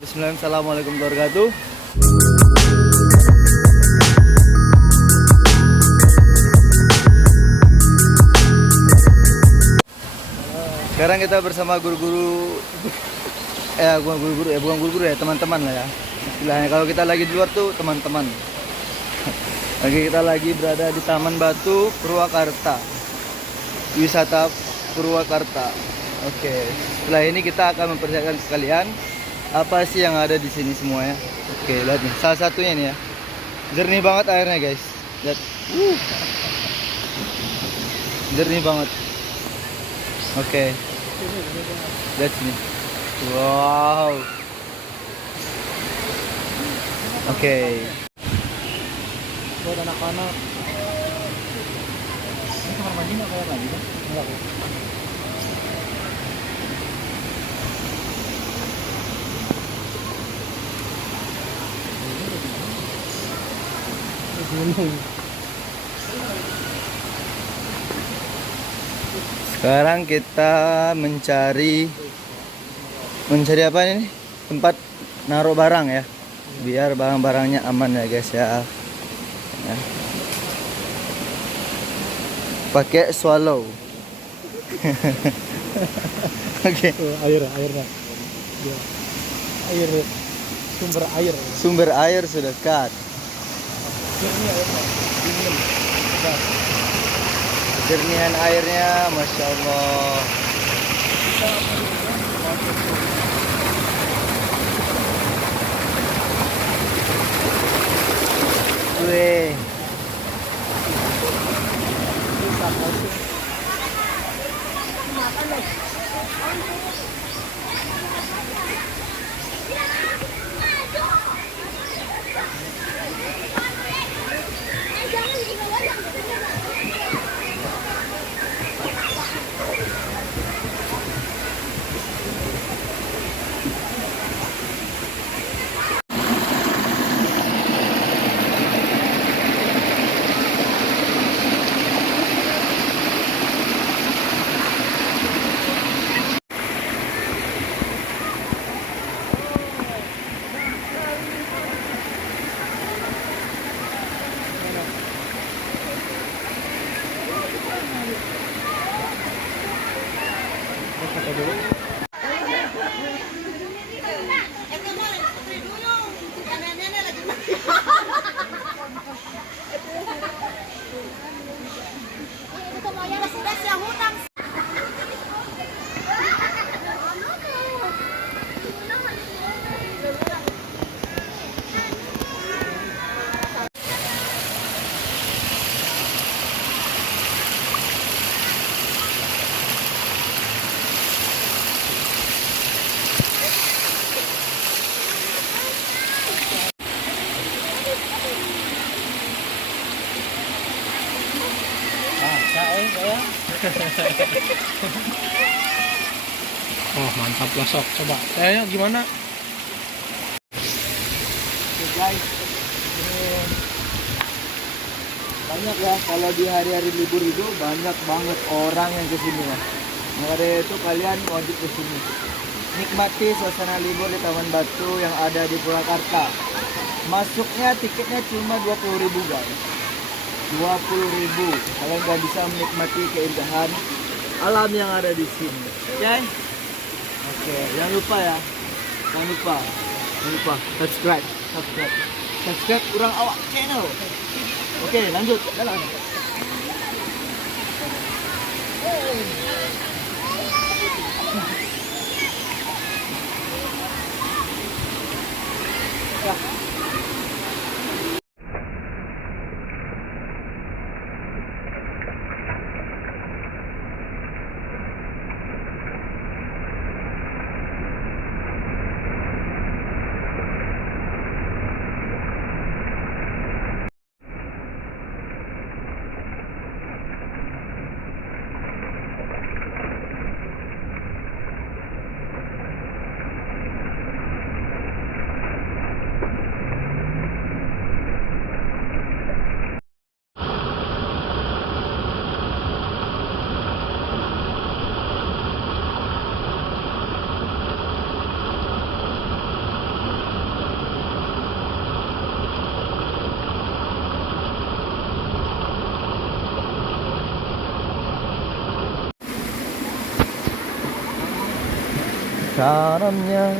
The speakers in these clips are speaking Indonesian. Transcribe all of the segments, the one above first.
Bismillahirrahmanirrahim. Assalamualaikum warahmatullahi wabarakatuh. Sekarang kita bersama guru-guru, bukan guru-guru ya, teman-teman lah ya. Istilahnya kalau kita lagi di luar tuh teman-teman. Kita lagi berada di Taman Batu Purwakarta, wisata Purwakarta. Oke, setelah ini kita akan memperlihatkan ke kalian apa sih yang ada di sini semuanya. Oke, lihat nih, salah satunya nih ya, jernih banget airnya guys. Lihat, jernih banget. Oke, lihat sini. Wow. Oke. Buat anak-anak. Ini kamar mandi nggak kayak lagi kan? Enggak. Sekarang kita mencari apa ini? Tempat naruh barang ya, biar barang-barangnya aman ya guys ya. Pakai swallow. Oke. Airnya. Air, Sumber air sudah dekat. Jernihan airnya, masya Allah. Wih. Oh mantap lah sok, coba kayaknya gimana? Oke guys, banyak ya kalau di hari-hari libur itu banyak banget orang yang kesini ya. Maka dari itu kalian wajib kesini. Nikmati suasana libur di Taman Batu yang ada di Purwakarta. Masuknya tiketnya cuma 20.000 guys. 20.000. Kalian gak bisa menikmati keindahan alam yang ada di sini. Oke? Oke, jangan lupa ya. Jangan lupa subscribe Urang Awak channel. Oke, lanjut jalan. Canonnya.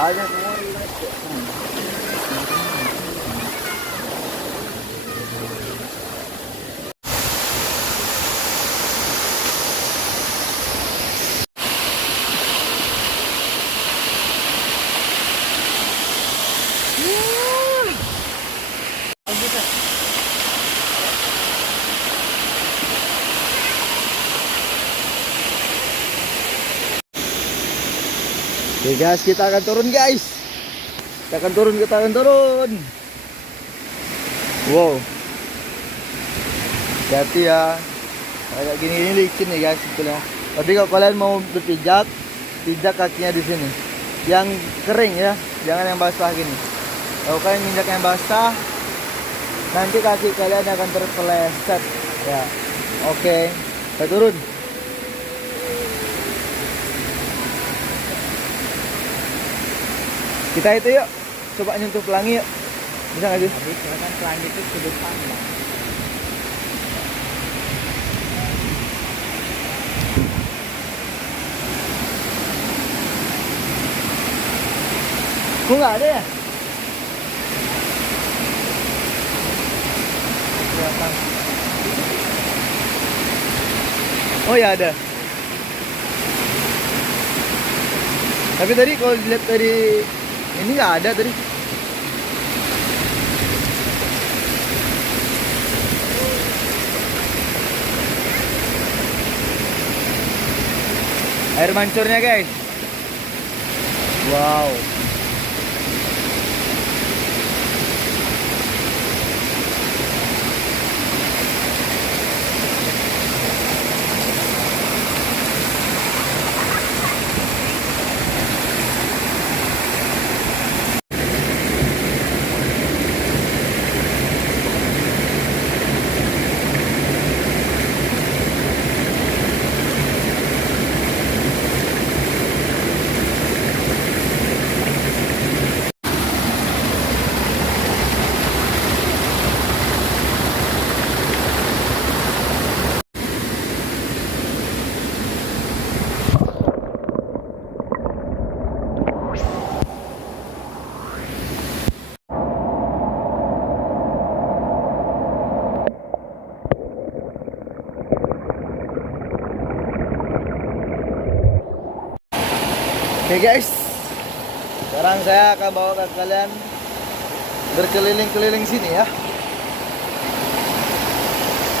Ada semua Oke guys, kita akan turun guys. Kita akan turun. Wow. Hati-hati ya. Kayak gini ini licin nih guys sebetulnya. Tapi kalau kalian mau berpijak, pijak kakinya di sini. Yang kering ya, jangan yang basah gini. Kalau kalian injak yang basah, nanti kaki kalian akan terpeleset. Ya. Oke, kita turun. Kita itu yuk, coba nyentuh pelangi yuk. Bisa nggak sih? Tapi kan pelangi itu sudut pandang. Kok nggak ada ya? Kelihatan. Oh ya ada. Tapi tadi kalau dilihat dari ini nggak ada tadi. Air mancurnya guys. Wow. Oke guys, sekarang saya akan bawa ke kalian berkeliling-keliling sini ya.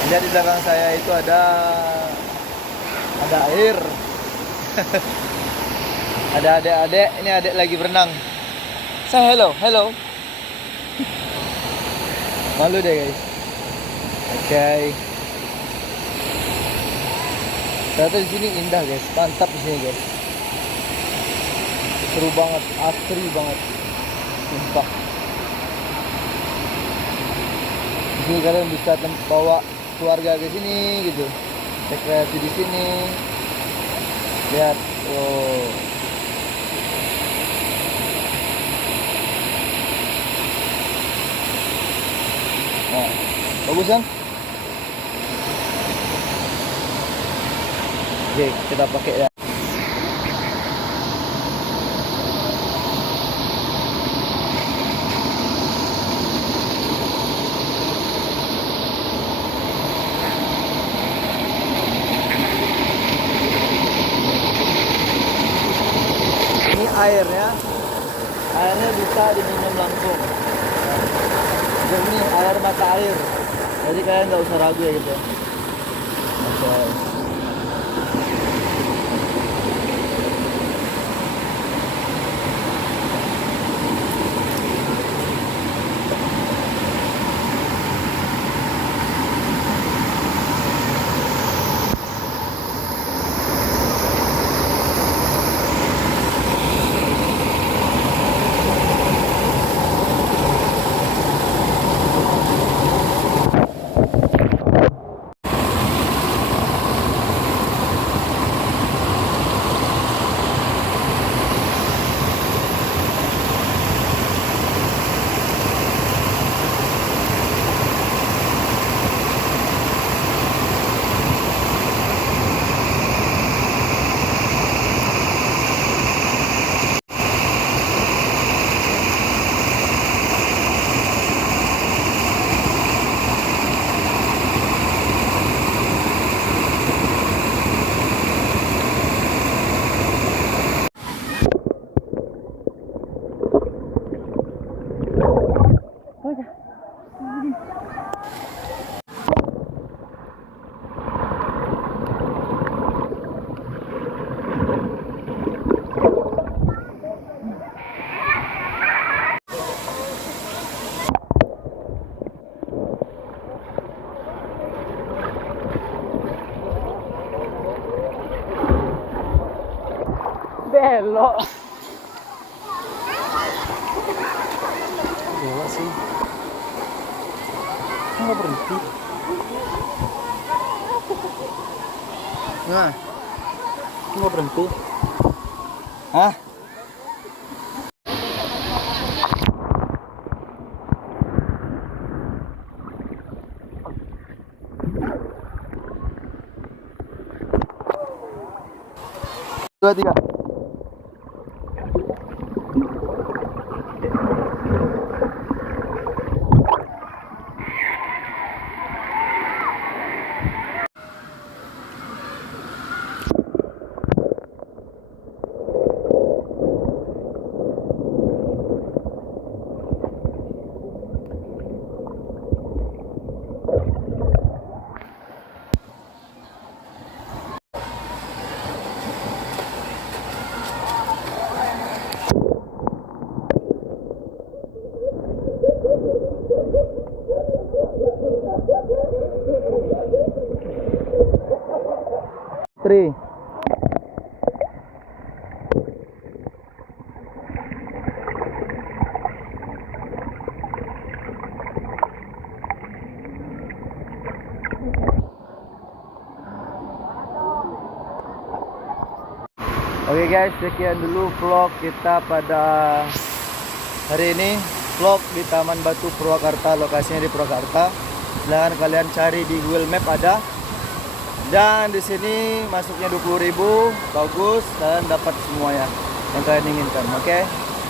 Lihat di belakang saya itu ada air. Ada adik-adik, ini adik lagi berenang. Say hello, hello. Malu deh guys. Oke. Ternyata di sini indah guys, mantap di sini guys. Seru banget, asri banget. Sumpah. Di sini kalian bisa bawa keluarga ke sini gitu. Rekreasi di sini. Lihat, oh. Nah, bagus kan? Oke, kita pakai ya. Ini airnya bisa diminum langsung. Jernih, air mata air. Jadi kalian nggak usah ragu ya gitu. Oke. Belok. Belok sih. Nggak berhenti. Nah, Nggak berhenti. hah? Dua, tiga. Three. Oke guys, sekian dulu vlog kita pada hari ini. Vlog di Taman Batu Purwakarta, lokasinya di Purwakarta. Silahkan kalian cari di Google Map ada. Dan di sini masuknya 20.000, bagus dan dapat semuanya yang kalian inginkan. Oke,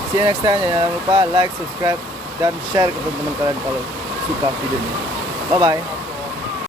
see you next time. Jangan lupa like, subscribe, dan share ke teman-teman kalian kalau suka video ini. Bye bye.